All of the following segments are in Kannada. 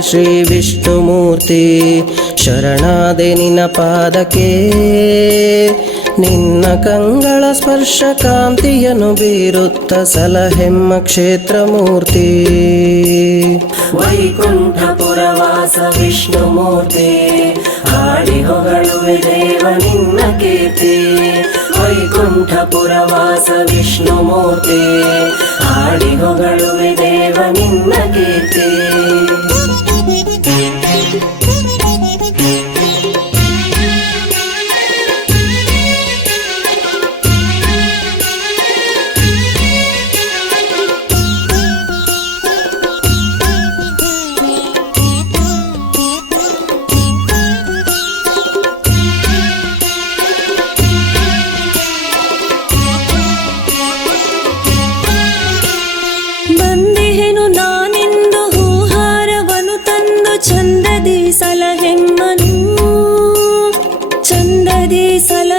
ಶ್ರೀ ವಿಷ್ಣುಮೂರ್ತಿ, ಶರಣಾದೆ ನಿನ್ನ ಪಾದಕ್ಕೆ. ನಿನ್ನ ಕಂಗಳ ಸ್ಪರ್ಶ ಕಾಂತಿಯನ್ನು ಬೀರುತ್ತ ಸಲಹೆಮ್ಮ ಕ್ಷೇತ್ರ ಮೂರ್ತಿ ವೈಕುಂಠಪುರವಾಸ ವಿಷ್ಣುಮೂರ್ತಿ, ಹಾಡಿ ಹೊಗಳುವೆ ದೇವ ನಿನ್ನ ಕೀರ್ತಿ. ವೈಕುಂಠಪುರವಾಸ ವಿಷ್ಣುಮೂರ್ತಿ, ಹಾಡಿ ಹೊಗಳುವೆ ದೇವ ನಿನ್ನ ಕೀರ್ತಿ.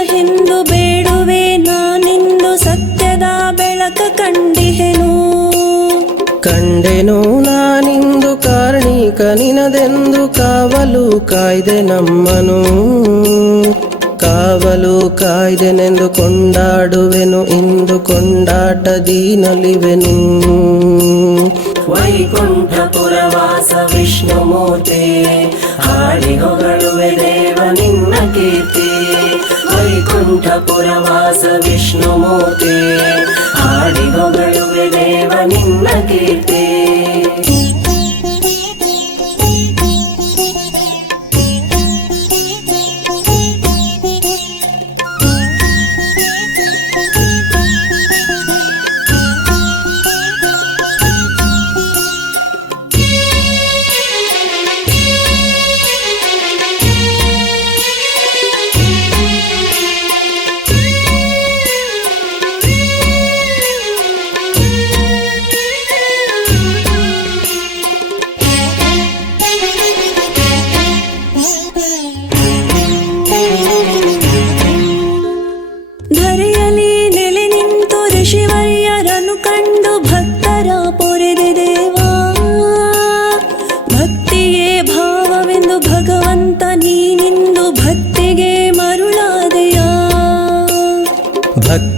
ಚಂದದಿ ಬೇಡುವೆ ಬೇಡುವೆ ನಾನಿಂದು ಸತ್ಯದ ಬೆಳಕ ಕಂಡಿಹೆನು. ಕಂಡೆನು ನಾನಿಂದು ಕಾರ್ಣಿಕ ನಿನದೆಂದು ಕಾವಲು ಕಾಯ್ದೆ ನಮ್ಮನು. ಕಾವಲು ಕಾಯ್ದೆನೆಂದು ಕೊಂಡಾಡುವೆನು ಇಂದು ಕೊಂಡಾಟದಿ ನಲಿವೆನು ವೈಕುಂಠಪುರವಾಸ ವಿಷ್ಣುಮೂರ್ತಿ ಹಾಡಿ ಹೊಗಳುವೆ ದೇವ ನಿನ್ನ ಕೀರ್ತಿ. ವೈಕುಂಠಪುರವಾಸ ವಿಷ್ಣುಮೂರ್ತಿ. ಹಾಡಿ ಹೊಗಳುವೆ ದೇವ ನಿನ್ನ ಕೀರ್ತಿ.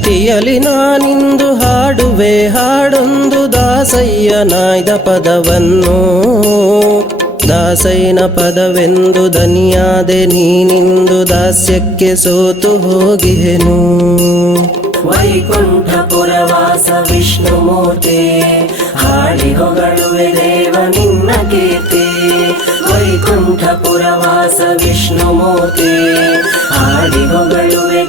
ಭಕ್ತಿಯಲ್ಲಿ ನಾನಿಂದು ಹಾಡುವೆ, ಹಾಡೊಂದು ದಾಸಯ್ಯ ನಾಯ್ದ ಪದವನ್ನು. ದಾಸೈನ ಪದವೆಂದು ದನಿಯಾದೆ ನೀನಿಂದು ದಾಸ್ಯಕ್ಕೆ ಸೋತು ಹೋಗಿಹೆನು. ವೈಕುಂಠಪುರವಾಸ ವಿಷ್ಣುಮೂರ್ತಿ ಹಾಡಿ ಹೊಗಳುವೆ ದೇವ ನಿನ್ನ ಕೀರ್ತಿ. ವೈಕುಂಠಪುರವಾಸ ವಿಷ್ಣುಮೂರ್ತಿ ಹಾಡಿ ಹೊಗಳುವೆ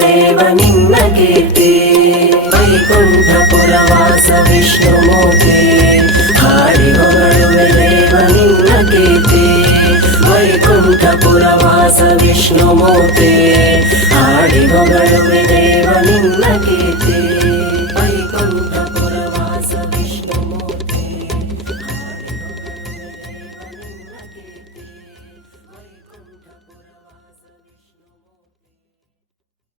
ವಿಷ್ಣುಮೂರ್ತಿ